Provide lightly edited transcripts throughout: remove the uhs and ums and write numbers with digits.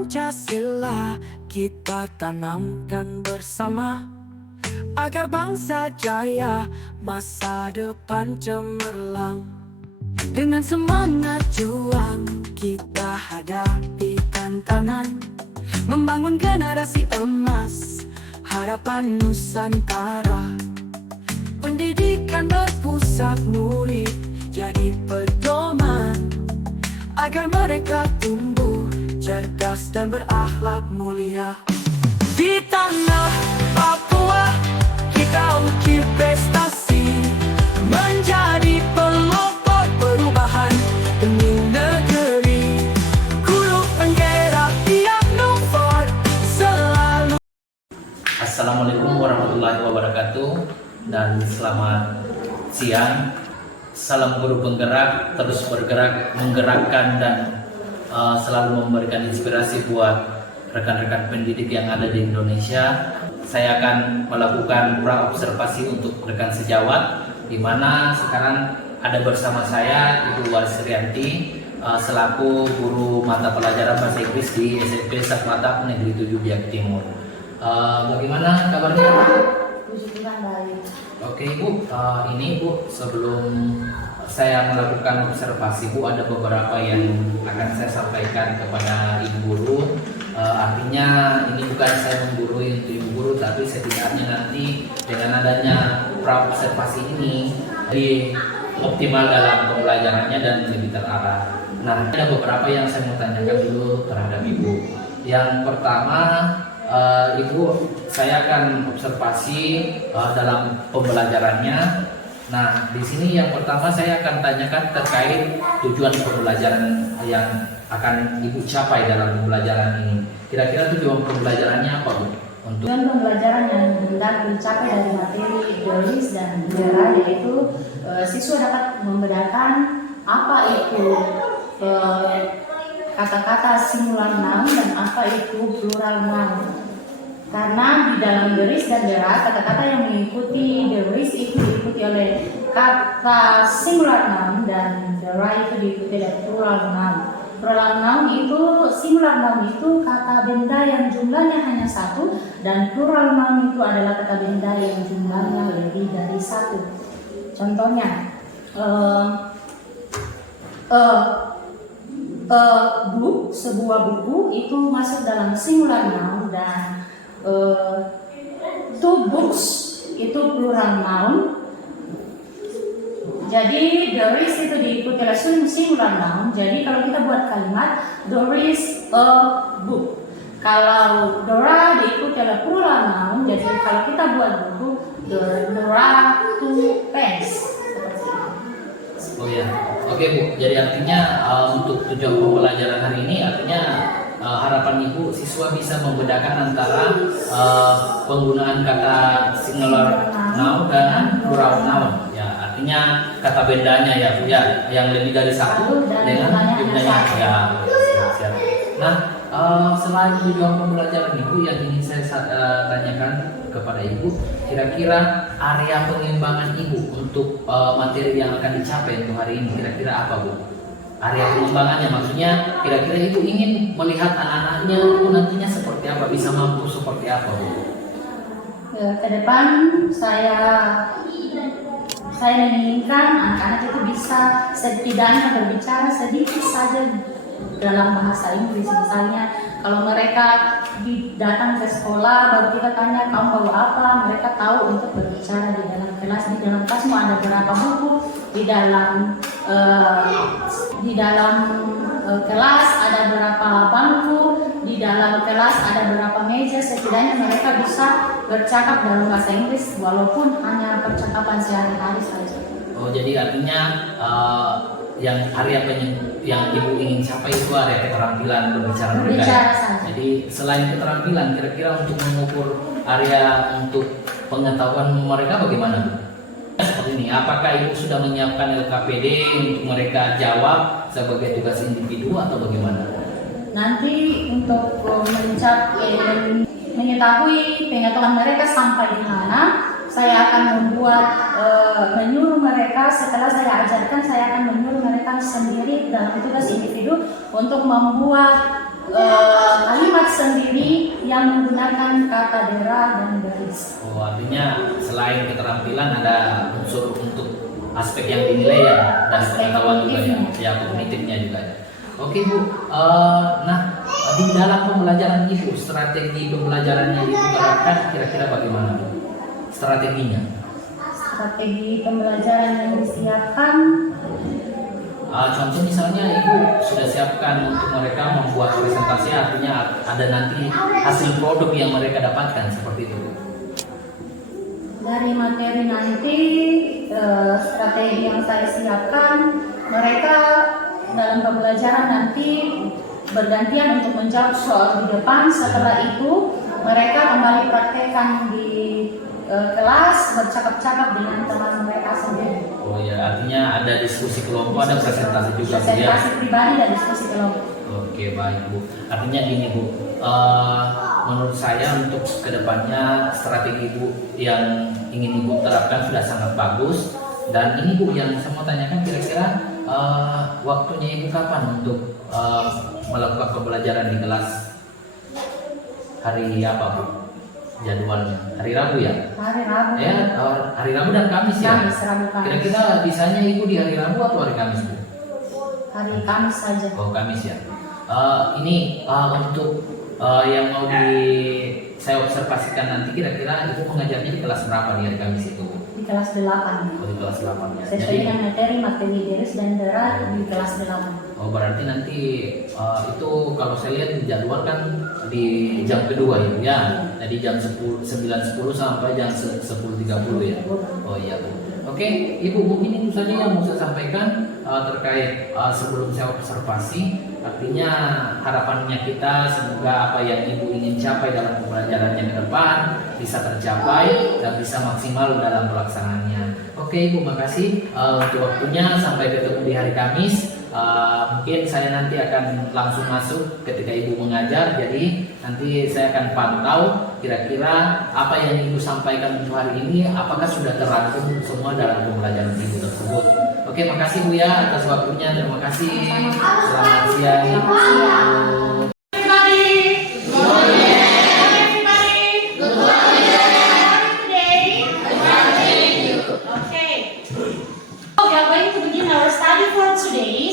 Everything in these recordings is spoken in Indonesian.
Pancasila kita tanamkan bersama, agar bangsa jaya, masa depan cemerlang. Dengan semangat juang kita hadapi tantangan, membangun generasi emas, harapan Nusantara. Pendidikan berpusat murid jadi pedoman, agar mereka tumbuh cerdas dan berakhlak mulia. Di tanah Papua kita ukir prestasi, menjadi pelopor perubahan demi negeri. Guru penggerak tiap Nufor selalu. Assalamualaikum warahmatullahi wabarakatuh, dan selamat siang. Salam guru penggerak, terus bergerak, menggerakkan dan selalu memberikan inspirasi buat rekan-rekan pendidik yang ada di Indonesia. Saya akan melakukan pra-observasi untuk rekan sejawat, di mana sekarang ada bersama saya Ibu Warsrianti selaku guru mata pelajaran bahasa Inggris di SMP Satmatap Negeri 7 Biak Timur. Bagaimana kabarnya? Puji Tuhan baik. Oke Ibu, ini Ibu, sebelum saya melakukan observasi Bu, ada beberapa yang akan saya sampaikan kepada Ibu Guru. Artinya ini bukan saya menggurui untuk Ibu Guru, tapi setidaknya nanti dengan adanya pra-observasi ini lebih optimal dalam pembelajarannya dan lebih terarah. Nah, ada beberapa yang saya mau tanyakan dulu terhadap Ibu. Yang pertama, Ibu, saya akan observasi dalam pembelajarannya. Nah, di sini yang pertama saya akan tanyakan terkait tujuan pembelajaran yang akan Ibu capai dalam pembelajaran ini. Kira-kira tujuan pembelajarannya apa, Bu? Tujuan pembelajaran yang hendak dicapai dari materi Doris dan Vera, yaitu siswa dapat membedakan apa itu kata-kata singular noun dan apa itu plural noun. Karena di dalam Doris dan Vera, kata-kata yang mengikuti Doris itu diikuti oleh kata singular noun dan Vera itu diikuti oleh plural noun. Plural noun itu, singular noun itu kata benda yang jumlahnya hanya satu, dan plural noun itu adalah kata benda yang jumlahnya lebih dari satu. Contohnya, book, sebuah buku itu masuk dalam singular noun, dan two books itu plural noun. Jadi Doris itu diikuti oleh singular noun. Jadi kalau kita buat kalimat Doris a book, kalau Dora diikuti oleh plural noun. Jadi kalau kita buat buku Dora two pens. Oh ya, oke Bu. Jadi artinya untuk tujuan pembelajaran hari ini artinya harapan Ibu siswa bisa membedakan antara penggunaan kata singular noun dan plural noun. Ya, artinya kata bendanya ya Bu ya, yang lebih dari satu dengan jumlahnya ya. Siap. Nah, selain tujuan pembelajaran Ibu yang ingin saya tanyakan kepada Ibu, kira-kira area pengembangan Ibu untuk materi yang akan dicapai untuk hari ini kira-kira apa Bu? Area pengembangannya, maksudnya kira-kira Ibu ingin melihat anak-anaknya itu nantinya seperti apa, bisa mampu seperti apa Bu? Ke depan saya menginginkan anak-anak itu bisa setidaknya berbicara sedikit saja dalam bahasa Inggris. Misalnya kalau mereka datang ke sekolah baru kita tanya kamu bawa apa, mereka tahu untuk berbicara di dalam kelas. Di dalam kelasmu ada berapa buku, di dalam kelas ada berapa bangku, di dalam kelas ada berapa meja. Setidaknya mereka bisa bercakap dalam bahasa Inggris walaupun hanya percakapan sehari-hari saja. Oh, jadi artinya yang area yang Ibu ingin capai itu area keterampilan berbicara mereka ya? Jadi selain keterampilan, kira-kira untuk mengukur area untuk pengetahuan mereka bagaimana Bu? Seperti ini, apakah Ibu sudah menyiapkan LKPD untuk mereka jawab sebagai tugas individu atau bagaimana? Nanti untuk mengetahui pengetahuan mereka sampai di mana, saya akan membuat menyuruh mereka. Setelah saya ajarkan, saya akan menyuruh mereka sendiri dalam tugas individu untuk membuat kalimat sendiri yang menggunakan kata dera dan garis. Oh, artinya selain keterampilan ada unsur untuk aspek yang dinilai ya dan Aspek pengetahuan juga ya, kognitifnya. ya kognitifnya juga ya. Oke Bu, nah di dalam pembelajaran Ibu, strategi pembelajaran yang Ibu terapkan kira-kira bagaimana Bu? Strateginya? Strategi pembelajaran yang disiapkan, Contoh misalnya Ibu sudah siapkan untuk mereka membuat presentasi, artinya ada nanti hasil produk yang mereka dapatkan seperti itu Bu. dari materi nanti strategi yang saya siapkan, mereka dalam pembelajaran nanti bergantian untuk menjawab soal di depan. Setelah itu mereka kembali praktekkan di kelas, bercakap-cakap dengan teman mereka sendiri. Oh ya, artinya ada diskusi kelompok, ada presentasi juga Bu ya. Presentasi pribadi dan diskusi kelompok. Oke baik Bu, artinya gini Bu, menurut saya untuk kedepannya strategi Bu yang ingin Ibu terapkan sudah sangat bagus. Dan ini Bu yang saya mau tanyakan, kira-kira waktunya Ibu kapan untuk melakukan pembelajaran di kelas? Hari apa Bu jadwalnya? Hari Rabu ya? Hari Rabu. Ya, hari Rabu dan Kamis ya? Kamis, Rabu, Kamis. Kira-kira bisanya Ibu di hari Rabu atau hari Kamis Bu? Hari Kamis saja. Oh Kamis ya. Ini untuk yang mau saya observasikan nanti, kira-kira Ibu mengajarnya di kelas berapa di hari Kamis itu? Di kelas 8. Oh, di kelas 8 ya. Sesuai dengan materi deris dan dera di kelas 8. Oh berarti nanti itu kalau saya lihat di jadwal kan di jam kedua ya Bu ya. Jadi jam 9.10 sampai jam 10.30 ya. Oh iya Bu. Oke, Ibu mungkin itu saja yang mau saya sampaikan terkait sebelum saya observasi. Artinya harapannya kita semoga apa yang Ibu ingin capai dalam pembelajarannya ke depan bisa tercapai dan bisa maksimal dalam pelaksanaannya. Oke Ibu, makasih untuk waktunya. Sampai ketemu di hari Kamis. Mungkin saya nanti akan langsung masuk ketika Ibu mengajar. Jadi nanti saya akan pantau kira-kira apa yang Ibu sampaikan untuk hari ini, apakah sudah terangkum semua dalam pembelajaran Ibu tersebut. Oke, makasih Bu ya atas waktunya. Terima kasih. Selamat siang Ibu.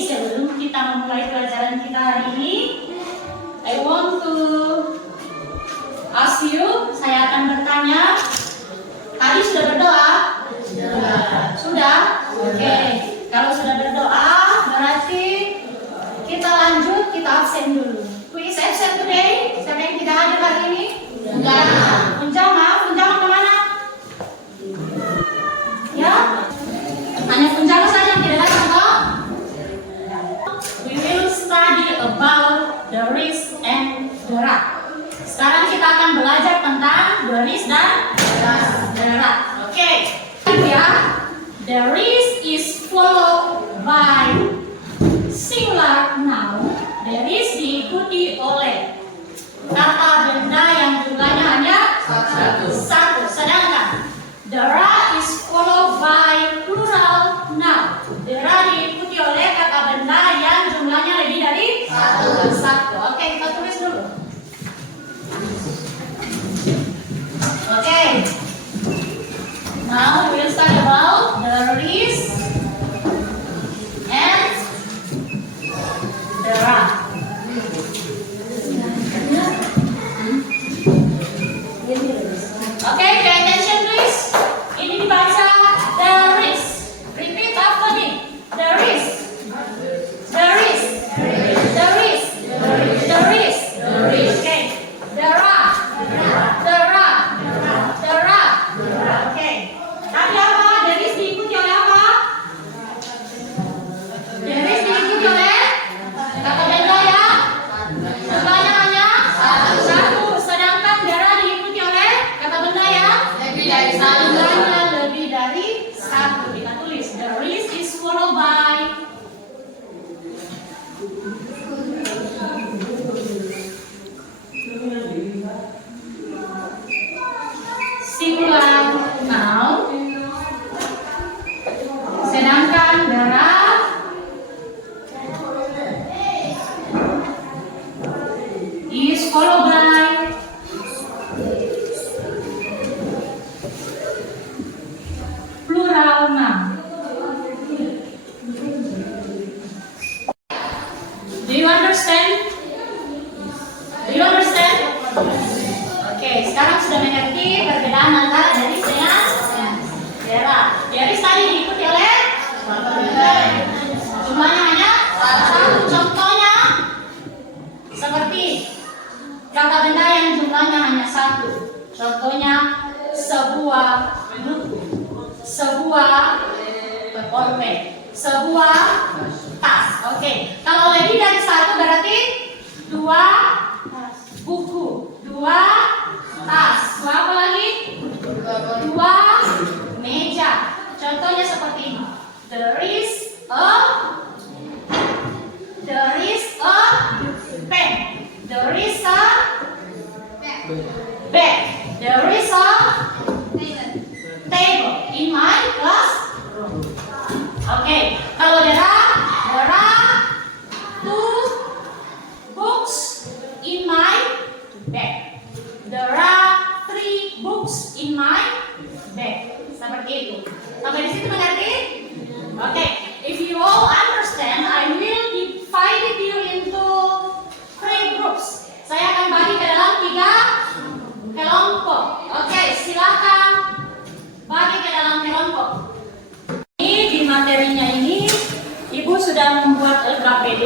Sebelum kita memulai pelajaran kita hari ini, I want to ask you, saya akan bertanya, tadi sudah berdoa? Sudah? Oke. Kalau sudah berdoa, berarti kita lanjut, kita absen dulu. Who is absent today? Siapa yang tidak hadir hari ini? Enggak. Punjama kemana? Ya? Hanya Punjama saja yang tidak datang toh? We will study about the risk and the rat. Sekarang kita akan belajar tentang the risk dan the rat. Oke. Ya. The risk is followed by singular noun. The risk diikuti oleh kata benda yang jumlahnya hanya satu. Sedangkan the rat is followed by plural noun. The rat diikuti oleh kata benda yang jumlahnya lebih dari satu. Oke, kita tulis dulu. Oke. Now we'll start about the risk and the rat. Okay, pay attention please. Ini dibaca the risk. Repeat after me. The risk. The risk. The risk. The risk. Okay. The rat. The rat. The rat. Okay. Tadi apa? The risk diikuti oleh apa? The risk diikuti oleh kata benda ya. Jumlahnya hanya satu. Sedangkan the rat diikuti oleh kata benda ya mengerti perbedaan antara deris dengan dera. Deris tadi diikuti oleh jumlahnya hanya satu. Contohnya seperti kata benda yang jumlahnya hanya satu. Contohnya sebuah buku, sebuah pulpen, sebuah tas. Oke. Kalau lebih dari satu berarti dua buku, dua tas, dua apa lagi? Dua meja. Contohnya seperti ini. There is a pen. There is a bed. There is a table in my classroom. Oke. Kalau there are two books in my bag. There are three books in my bag. Seperti itu. Sampai di situ mengerti? Oke. If you all understand, I will divide you into three groups. Saya akan bagi ke dalam 3 kelompok. Oke, silakan bagi ke dalam kelompok. Ini di materinya ini, Ibu sudah membuat LKPD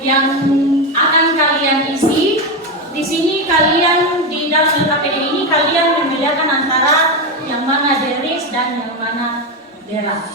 yang akan kalian isi. Di sini kalian di dalam LKPD ini kalian membedakan antara yang mana deris dan yang mana dera.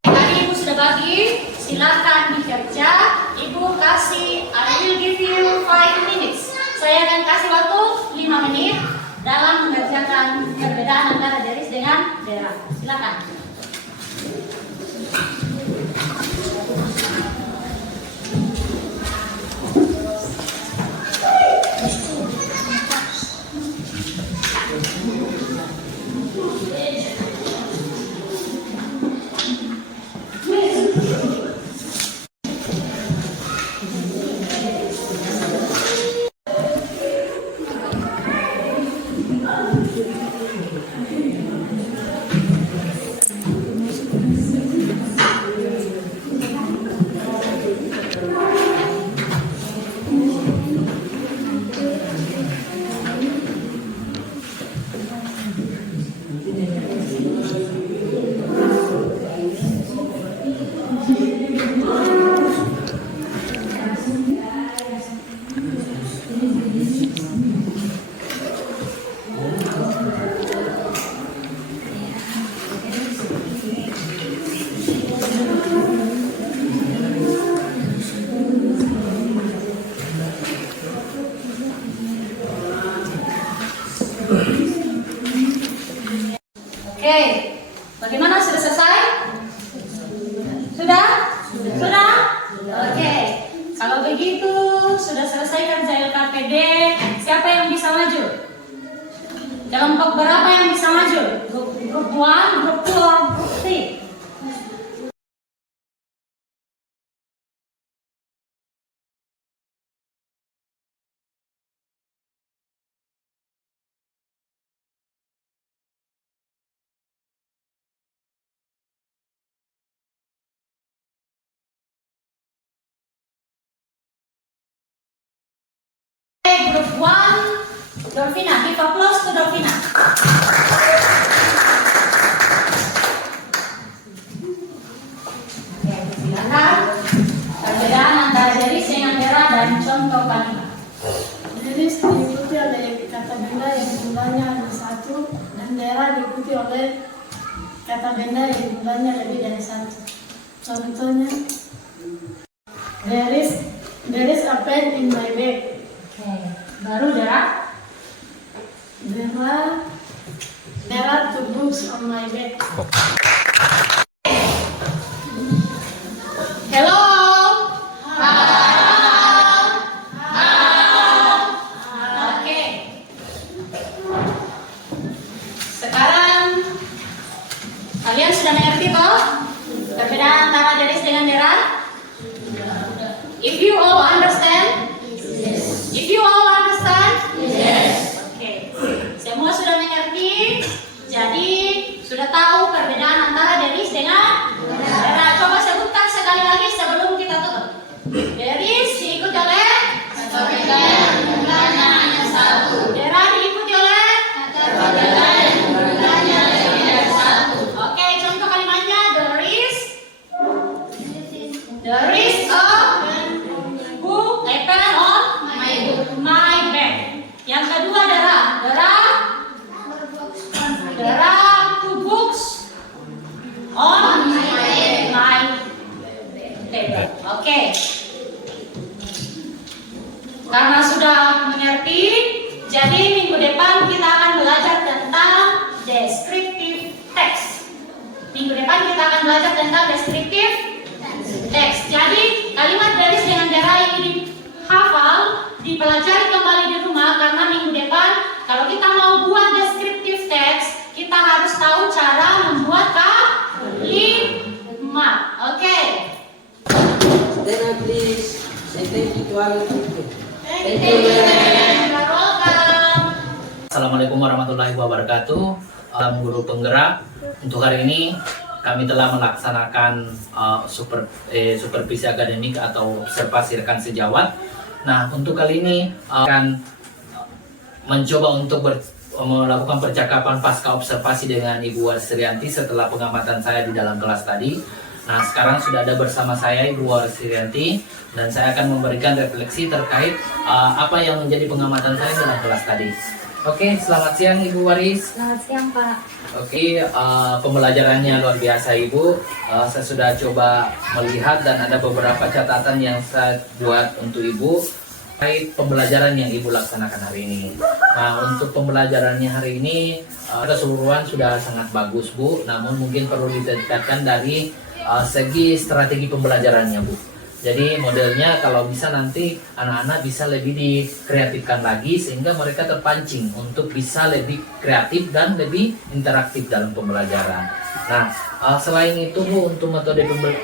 Tadi Ibu sudah bagi, silakan dikerja. Ibu kasih, I will give you 5 minutes. Saya akan kasih waktu 5 menit dalam mengerjakan perbedaan antara deris dengan dera. Silakan. Oke, bagaimana, sudah selesai? Sudah? Sudah? Oke, kalau begitu sudah selesai kerja LKPD. Siapa yang bisa maju? Kelompok berapa yang bisa maju? Grup 1, grup 2, grup 3? Grup 1, Dorvina. Give applause to Dorvina. Oke, silakan. Perbedaan antara deris dengan dera dan contoh kalimat. Deris diikuti oleh kata benda yang jumlahnya hanya satu, dan dera diikuti oleh kata benda yang jumlahnya lebih dari satu. Contohnya, there is a pen in my bag. Oke, baru dera. There are 2 books on my bed. Hello. Oke. Sekarang kalian sudah mengerti toh perbedaan antara deris dengan dera? If you all understand? If you all understand? Yes. Oke. Semua sudah mengerti? Jadi Oke. Karena sudah mengerti, jadi minggu depan kita akan belajar tentang descriptive text. Minggu depan kita akan belajar tentang descriptive text. Jadi kalimat garis dengan dera ini dihafal, dipelajari kembali di rumah, karena minggu depan kalau kita mau buat descriptive text, kita harus tahu cara membuat kalimat. Oke. Then please say thank you to our people. Thank you. You're welcome. Assalamualaikum warahmatullahi wabarakatuh. Guru penggerak, untuk hari ini kami telah melaksanakan supervisi akademik atau observasi rekan sejawat. Nah, untuk kali ini akan mencoba untuk melakukan percakapan pasca observasi dengan Ibu Waris Rianti setelah pengamatan saya di dalam kelas tadi. Nah, sekarang sudah ada bersama saya Ibu Waris Rianti dan saya akan memberikan refleksi terkait apa yang menjadi pengamatan saya dalam kelas tadi. Oke, selamat siang Ibu Waris. Selamat siang, Pak. Oke, pembelajarannya luar biasa Ibu. Saya sudah coba melihat dan ada beberapa catatan yang saya buat untuk Ibu terkait pembelajaran yang Ibu laksanakan hari ini. Nah, untuk pembelajarannya hari ini keseluruhan sudah sangat bagus Bu, namun mungkin perlu ditingkatkan dari segi strategi pembelajarannya Bu. Jadi modelnya kalau bisa nanti anak-anak bisa lebih dikreatifkan lagi sehingga mereka terpancing untuk bisa lebih kreatif dan lebih interaktif dalam pembelajaran. Nah, selain itu Bu, untuk metode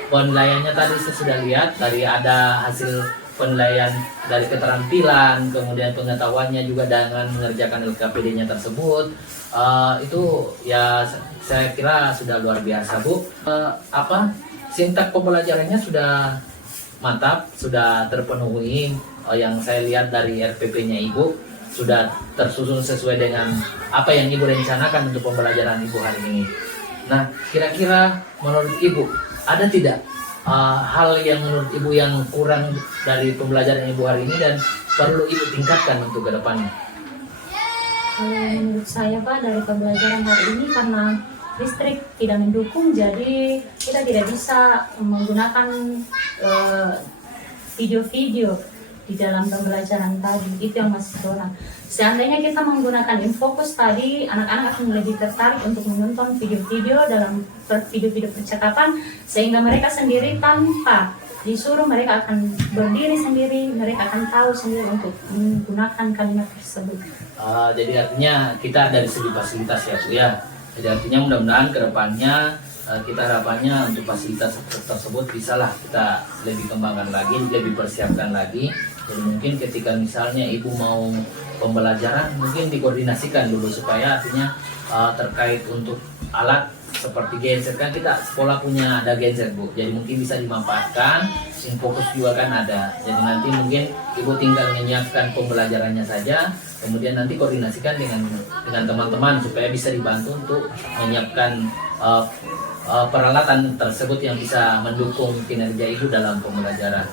penilaiannya tadi saya sudah lihat dari ada hasil penilaian dari keterampilan, kemudian pengetahuannya juga dengan mengerjakan LKPD-nya tersebut. Itu ya saya kira sudah luar biasa Bu. Sintak pembelajarannya sudah mantap, sudah terpenuhi. Yang saya lihat dari RPP-nya Ibu sudah tersusun sesuai dengan apa yang Ibu rencanakan untuk pembelajaran Ibu hari ini. Nah, kira-kira menurut Ibu ada tidak hal yang menurut Ibu yang kurang dari pembelajaran Ibu hari ini dan perlu Ibu tingkatkan untuk ke depannya? Kalau menurut saya Pak, dari pembelajaran hari ini karena listrik tidak mendukung, jadi kita tidak bisa menggunakan video-video di dalam pembelajaran tadi. Itu yang masih kurang. Seandainya kita menggunakan InFocus tadi, anak-anak akan lebih tertarik untuk menonton video-video dalam video-video percakapan, sehingga mereka sendiri tanpa disuruh, mereka akan berdiri sendiri, mereka akan tahu sendiri untuk menggunakan kalimat tersebut. Jadi artinya kita dari segi fasilitas ya Bu ya. Jadi artinya mudah-mudahan ke depannya kita harapannya untuk fasilitas tersebut bisalah kita lebih kembangkan lagi, lebih persiapkan lagi. Jadi mungkin ketika misalnya Ibu mau pembelajaran mungkin dikoordinasikan dulu supaya artinya terkait untuk alat seperti genset, kan kita sekolah punya ada genset Bu, jadi mungkin bisa dimanfaatkan. InFocus juga kan ada, jadi nanti mungkin Ibu tinggal menyiapkan pembelajarannya saja, kemudian nanti koordinasikan dengan teman-teman supaya bisa dibantu untuk menyiapkan peralatan tersebut yang bisa mendukung kinerja Ibu dalam pembelajaran.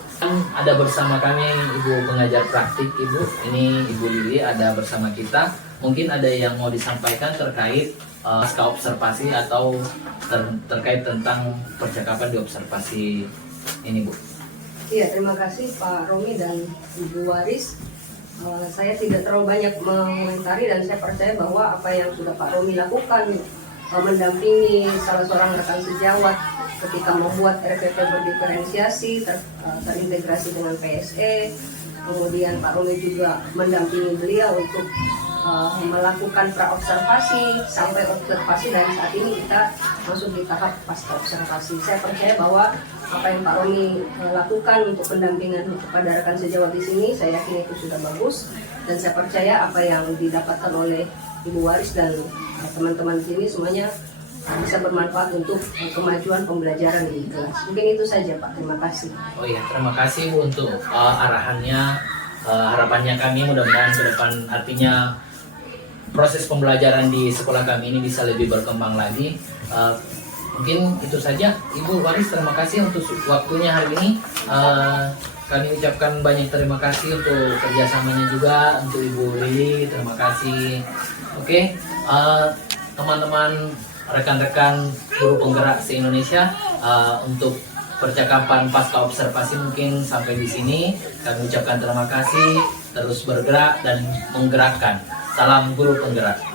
Ada bersama kami Ibu pengajar praktik Ibu, ini Ibu Lili ada bersama kita. Mungkin ada yang mau disampaikan terkait pasca observasi atau terkait tentang percakapan di observasi ini Bu. Iya, terima kasih Pak Romi dan Ibu Waris. Saya tidak terlalu banyak mengomentari dan saya percaya bahwa apa yang sudah Pak Romi lakukan mendampingi salah seorang rekan sejawat ketika membuat RPP berdiferensiasi terintegrasi dengan PSE. Kemudian Pak Romi juga mendampingi beliau untuk melakukan pra-observasi sampai observasi, dan saat ini kita masuk di tahap pasca observasi. Saya percaya bahwa apa yang Pak Romi lakukan untuk pendampingan kepada rekan sejawat di sini, saya yakin itu sudah bagus, dan saya percaya apa yang didapatkan oleh Ibu Waris dan teman-teman di sini semuanya bisa bermanfaat untuk kemajuan pembelajaran di kelas. Mungkin itu saja Pak, terima kasih. Oh iya, terima kasih Bu untuk arahannya. Harapannya kami mudah-mudahan ke depan artinya proses pembelajaran di sekolah kami ini bisa lebih berkembang lagi. Mungkin itu saja Ibu Waris, terima kasih untuk waktunya hari ini. Kami ucapkan banyak terima kasih untuk kerjasamanya juga untuk Ibu Lili, terima kasih. Oke, teman-teman rekan-rekan guru penggerak se-Indonesia, untuk percakapan pasca observasi mungkin sampai di sini. Kami ucapkan terima kasih, terus bergerak dan menggerakkan. Salam guru penggerak.